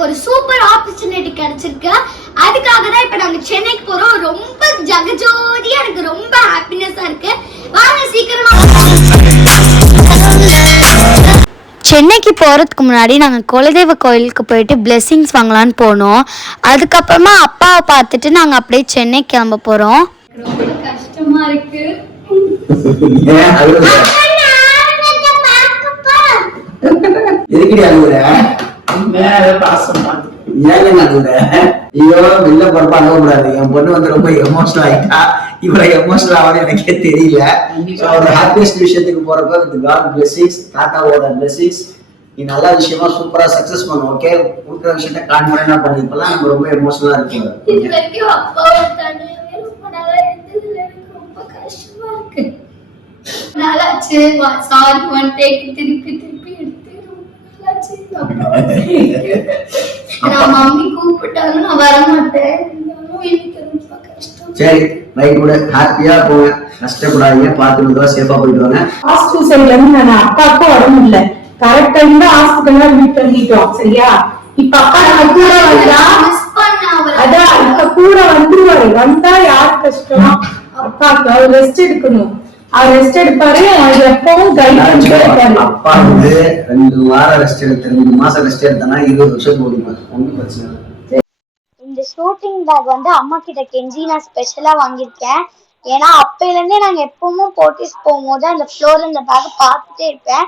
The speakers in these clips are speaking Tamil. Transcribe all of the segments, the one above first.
எனக்கு ஒரு சூப்பர் ஆப்பர்ச்சுனிட்டி கிடைச்சிருக்கு. அதுக்காக தான் இப்ப நாங்க சென்னைக்கு போறோம். ரொம்ப ஜகஜோதியா எனக்கு ரொம்ப ஹாப்பினஸா இருக்கு. வாங்க சீக்கிரமா. சென்னைக்கு போகிறதுக்கு முன்னாடி நாங்கள் குலதெய்வ கோயிலுக்கு போயிட்டு பிளெஸிங்ஸ் வாங்கலான்னு போனோம். அதுக்கப்புறமா அப்பாவை பார்த்துட்டு நாங்கள் அப்படியே சென்னை கிளம்ப போகிறோம். ரொம்ப கஷ்டமா இருக்கு. வெளில போறப்ப அழகக்கூடாது. என் பொண்ணு வந்து ரொம்ப எமோஷனல் ஆயிட்டா. இவ்வளவு எமோஷனல் ஆகுது எனக்கே தெரியல. ஒரு ஹாப்பியஸ்ட் விஷயத்துக்கு போறப்ப வித் காட் பிளெஸிங்ஸ், தாத்தாவோட பிளெஸிங்ஸ், நீ நல்ல விஷயமா சூப்பரா சக்சஸ் பண்ணு. ஓகே, கொடுக்குற விஷயத்த கான்ஃபிடென்ட்டா பண்ணி. இப்பெல்லாம் நம்ம ரொம்ப எமோஷனலா இருக்கு. இது வரைக்கும் அப்பாவோட தனியாவே ரொம்ப நல்லா இருந்தது. எனக்கு ரொம்ப கஷ்டமா இருக்கு. நல்லாச்சு. சாரி ஒன் டேக் திருப்பி எடுத்து நான் மம்மி கூப்பிட்டாங்க, நான் வர மாட்டேன். சரி, ரைட் கூட ஹாப்பியா போங்க, கஷ்டப்படாதீங்க, பார்த்து சேஃபா போயிட்டு வாங்க. ஹாஸ்பிட்டல் சைடுல இருந்து நான் அப்பாவுக்கும் உடம்பு இல்ல, கரெக்ட் டைம்ல ஹாஸ்பிட்டல் மீட் பண்ணிட்டோம். சரியா, இப்ப அப்பா நம்ம கூட வந்தா அதான் இப்ப கூட வந்துருவாரு. வந்தா யார் கஷ்டம்? அப்பாவுக்கு அவர் ரெஸ்ட் எடுக்கணும். அவர் ரெஸ்ட் எடுப்பாரு. எப்பவும் கைட் இருப்பாரு. அப்பா வந்து 2 வாரம் ரெஸ்ட் எடுத்து 2 மாசம் ரெஸ்ட் எடுத்தனா 20 வருஷம் ஓடிப்பாரு. ஒன்றும் பிரச்சனை இல்லை. இந்த ஷூட்டிங் பேக் வந்து அம்மா கிட்ட கெஞ்சி நான் ஸ்பெஷலா வாங்கியிருக்கேன். ஏன்னா அப்பையில இருந்தே நாங்க எப்பவும் போட்டிஸ் போகும்போது அந்த ஃப்ளோர்ல இந்த பேக் பார்த்துட்டே இருப்பேன்.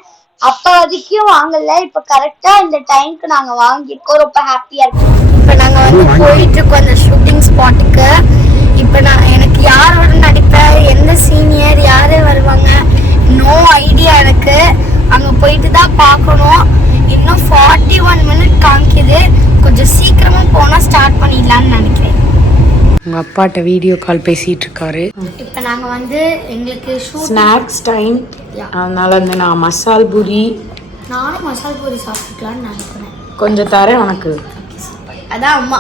அப்ப வரைக்கும் வாங்கல, இப்ப கரெக்டா இந்த டைம்க்கு நாங்க வாங்கியிருக்கோம். ரொம்ப ஹாப்பியா இருக்கு. இப்ப நாங்க வந்து போயிட்டு இருக்கோம் அந்த ஷூட்டிங் ஸ்பாட்டுக்கு. இப்ப நான் எனக்கு யாரோட நடிப்பேன், எந்த சீனியர் யாரு வருவாங்க, நோ ஐடியா எனக்கு. அங்க போயிட்டு தான் பார்க்கணும். இன்னும் 41 மினிட் காமிக்குது. கொஞ்சம் சீக்கிரமா போனா ஸ்டார்ட் பண்ணிடலாம்னு நினைக்கிறேன். உங்க அப்பாட்ட வீடியோ கால் பேசிட்டு இருக்காரு. இப்ப நாங்க வந்து எங்களுக்கு ஸ்நாக்ஸ் டைம், அதனால வந்து நான் மசால் பூரி, நானும் மசால் பூரி சாப்பிட்டுக்கலாம்னு நினைக்கிறேன். கொஞ்சம் தரேன் உனக்கு. அதான் அம்மா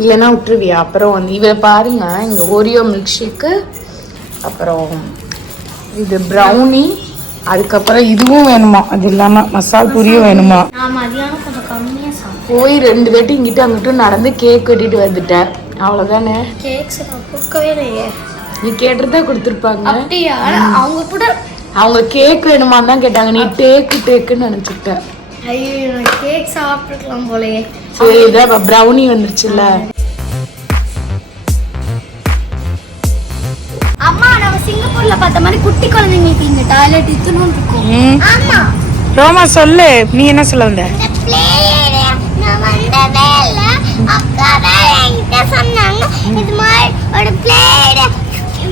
இல்லைன்னா விட்டுருவியா? அப்புறம் வந்து இவ பாருங்க, இங்க ஓரியோ மில்க் ஷேக்கு, அப்புறம் இது ப்ரௌனி, அதுக்கப்புறம் இதுவும் வேணுமா, அது இல்லாம மசால் பூரியும் வேணுமா. நான் மதியானம் கொஞ்சம் கம்மியா சாப்பிட்டேன். போய் 2 வாட்டி இங்கிட்ட அங்கிட்டும் நடந்து கேக் வெட்டிட்டு வந்துட்டேன். அவ்வளவுதானே. கேக்ஸ் கொடுக்கவே இல்லையே. நீ கேட்டுறதா கொடுத்துருப்பாங்க. அப்படியா? அவங்க கூட அவங்க கேக் வேணுமான்னு தான் கேட்டாங்க. நீ டேக்குன்னு நினைச்சுக்கிட்டேன். ஐயோ, நான் கேக் சாப்பிட்டுக்கலாம் போலயே. சரி, இதான் ப்ரௌனி வந்துருச்சுல்ல. அம்மா, நம்ம சிங்கப்பூர்ல பார்த்த மாதிரி குட்டி குழந்தைங்களுக்கு இங்க டாய்லெட் இத்தனும் இருக்கும். ஆமா ரோமா, சொல்லு, நீ என்ன சொல்ல வந்த? நான் வந்ததே இல்ல, அக்கா தான் என்கிட்ட சொன்னாங்க. இது மாதிரி ஒரு பிளேட்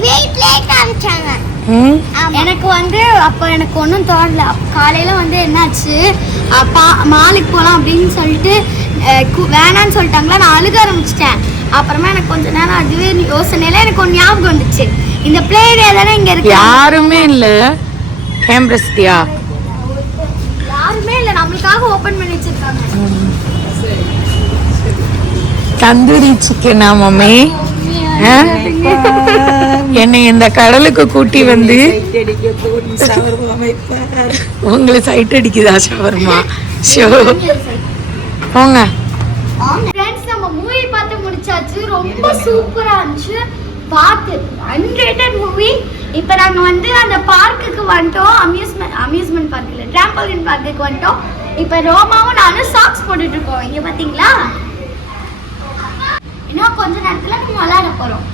வெயிட்ல காமிச்சாங்க. எனக்கு வந்து அப்போ எனக்கு ஒன்றும் தோணல. காலையில வந்து என்னாச்சு, மாலுக்கு போகலாம் அப்படின்னு சொல்லிட்டு வேணான்னு சொல்லிட்டாங்களா. நான் அழுக ஆரம்பிச்சிட்டேன். அப்புறமா எனக்கு கொஞ்ச நேரம் அதுவே யோசனையில எனக்கு ஒரு ஞாபகம் வந்துச்சு, இந்த பிளேட் தானே இங்க இருக்கு. யாருமே இல்ல, கேம்பிரஸ்தியா யாருமே இல்ல, நம்மளுக்காக ஓபன் பண்ணி வச்சிருக்காங்க. தந்தூரி சிக்கனா மம்மி? என்னை இந்த கடலுக்கு கூட்டி வந்து உங்களை சைட் அடிக்குதா ஷவர்மா? ஷோ போங்க. ஃப்ரெண்ட்ஸ், நம்ம மூவி பார்த்து முடிச்சாச்சு. ரொம்ப சூப்பரா இருந்துச்சு. பார்த்து அன்ரேட்டட் மூவி. இப்போ நாங்க வந்து அந்த பார்க்குக்கு வந்துட்டோம். அம்யூஸ்மெண்ட் பார்க் இல்ல, டிராம்போலின் பார்க்குக்கு வந்துட்டோம். இப்போ ரோமாவும் நானும் சாக்ஸ் போட்டுட்டு இருக்கோம். இங்க பாத்தீங்களா? இன்னும் கொஞ்ச நேரத்துல நம்ம விளையாட போறோம்.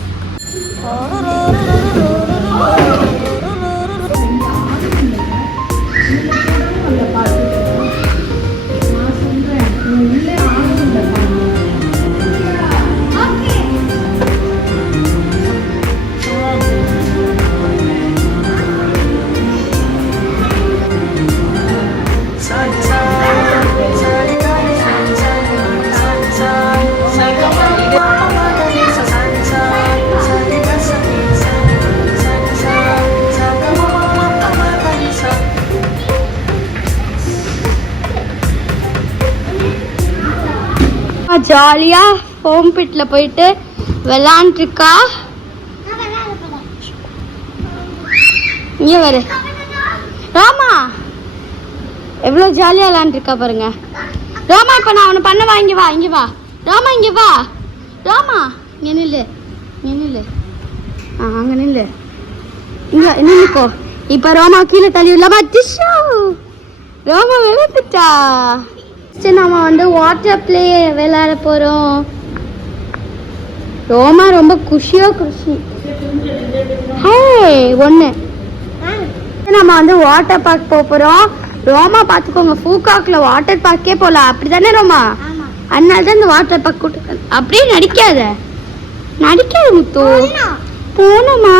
ஜாலியா ஹோம் பிட்ல போயிட்டு விளையாண்டுருக்கா. இங்க வரு ராமா, எவ்வளவு ஜாலியா விளையாண்டுருக்கா பாருங்க. ரோமா இப்ப நான் அவனை பண்ணவா? இங்க வா, இங்க வா ரோமா, இங்க வா ரோமா, இங்க நில்லு, இங்க நில்லு, அங்க நில்லு, இங்க நின்னுக்கோ. இப்ப ரோமா கீழே தள்ளி விடலாமா? டிஷு ரோமா விழுந்துட்டா. நம்ம வந்து வாட்டர் பிளே விளையாட போறோம். ரோமா ரொம்ப குஷி. ஹே ஒண்ணு நம்ம வந்து வாட்டர் பார்க் போறோம். ரோமா பாத்துக்கோங்க, பூகாக்ல வாட்டர் பார்க்கே போல, அப்படிதானே ரோமா? அதனால தான் இந்த வாட்டர் பார்க் கூட்டு. அப்படியே நடிக்காத முத்து. போனோமா?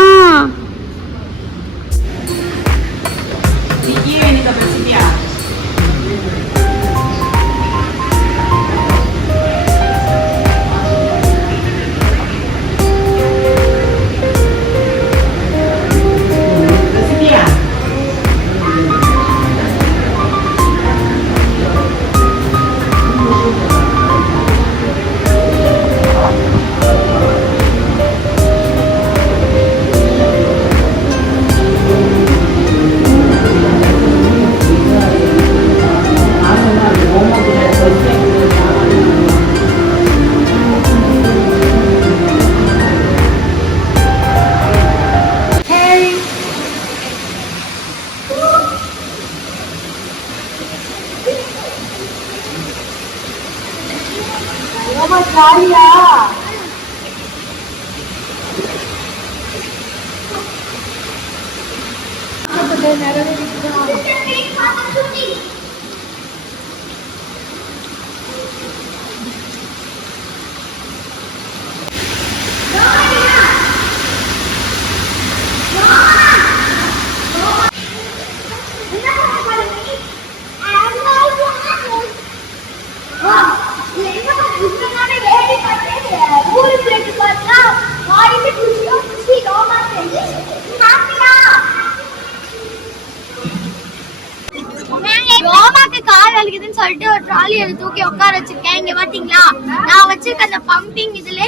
சொல்லிட்டு ஒரு ட்ராலியை தூக்கி உட்கார வச்சிருக்கேன். இங்க பாத்தீங்களா, நான் வச்சிருக்க அந்த பம்பிங் இதுல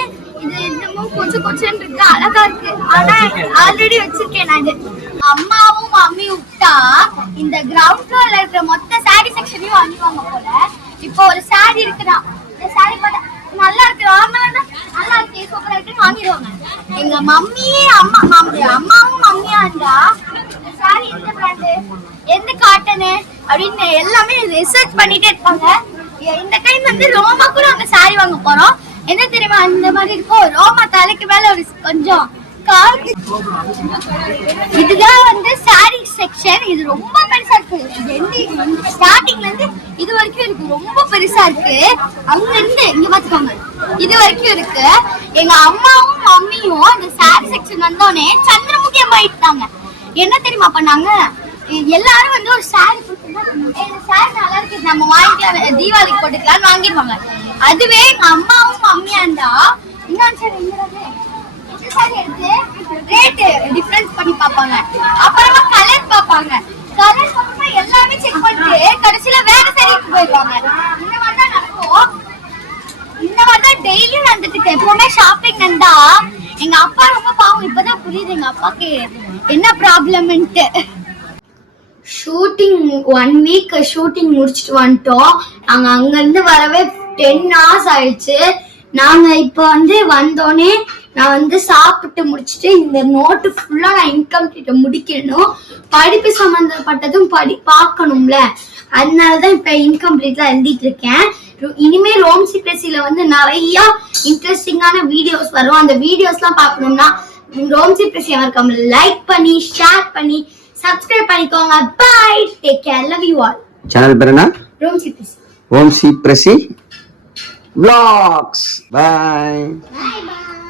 இது இன்னமும் கொஞ்சம் கொஞ்சம் இருக்கு, அழகா இருக்கு. ஆனா ஆல்ரெடி வச்சிருக்கேன் நான். இது அம்மாவும் மம்மியும் விட்டா இந்த கிரவுண்ட் ஃப்ளோர்ல இருக்கிற மொத்த சாரி செக்ஷனையும் வாங்குவாங்க போல. இப்போ ஒரு சாரி இருக்குதா, இந்த சாரி பார்த்தா நல்லா இருக்கு, நார்மலா நல்லா இருக்கு, சூப்பரா இருக்குன்னு வாங்கிடுவாங்க. எங்க மம்மியே அம்மாவும் மம்மியா இருந்தா சாரி எந்த பிராண்டு, எந்த காட்டனு அப்படின்னு எல்லாமே ரிசர்ச் பண்ணிட்டே இருப்பாங்க. இந்த டைம் வந்து ரோமா கூட அங்க சாரி வாங்க போறோம். என்ன தெரியுமா, இந்த மாதிரி இருக்கும், ரோமா தலைக்கு மேல ஒரு கொஞ்சம் கால். இதுதான் வந்து சாரி செக்ஷன். இது ரொம்ப பெருசா இருக்கு. ஸ்டார்டிங்ல இருந்து இது வரைக்கும் இருக்கு, ரொம்ப பெருசா இருக்கு. அங்க இருந்து இங்க பாத்துக்கோங்க, இது வரைக்கும் இருக்கு. எங்க அம்மாவும் மம்மியும் இந்த சாரி செக்ஷன் வந்தோடனே சந்திரமுகி அம்மா ஆயிட்டாங்க. என்ன தெரியுமா பண்ணாங்க, எல்லாரும் வந்து ஒரு சாரி சாரி நல்லா இருக்கு, நம்ம வாங்கிக்கலாம், தீபாவளிக்கு போட்டுக்கலாம்னு வாங்கிடுவாங்க. அதுவே எங்க அம்மாவும் மம்மியா இருந்தா இன்னொரு சாரி எடுத்து ரேட் டிஃபரன்ஸ் பண்ணி பார்ப்பாங்க. அப்புறமா கலர் பார்ப்பாங்க. கலர் பார்ப்பா எல்லாமே செக் பண்ணிட்டு கடைசியில வேற சாரிக்கு போயிடுவாங்க. இந்த மாதிரி தான் நடக்கும். இந்த மாதிரி தான் டெய்லியும் நடந்துட்டு இருக்கு. எப்பவுமே ஷாப்பிங் வந்தா எங்க அப்பா ரொம்ப பாவம். இப்பதான் புரியுது எங்க அப்பாக்கு என்ன ப்ராப்ளம்ன்ட்டு. ஷூட்டிங் 1 வீக் ஷூட்டிங் முடிச்சுட்டு வந்துட்டோம். நாங்க அங்க இருந்து வரவே 10 hours ஆயிடுச்சு. நாங்க இப்ப வந்து வந்தோடனே நான் வந்து சாப்பிட்டு முடிச்சுட்டு இந்த நோட்டு ஃபுல்லா நான் இன்கம்ப்ளீட் முடிக்கணும். படிப்பு சம்பந்தப்பட்டதும் பார்க்கணும்ல, அதனாலதான் இப்ப இன்கம்ப்ளீட்ல எழுதிட்டு இருக்கேன். இனிமே ரோம் சீக்ரெசில வந்து நிறைய இன்ட்ரெஸ்டிங்கான வீடியோஸ் வரும். அந்த வீடியோஸ் எல்லாம் பார்க்கணும்னா ரோம் சீக்ரெசி மறக்காம லைக் பண்ணி ஷேர் பண்ணி சப்ஸ்கிரைப் பண்ணிக்கோங்க. Bye, take care, love you all. Channel பேர் என்ன? Rome secrecy. Rome secrecy vlogs. Bye. Bye bye.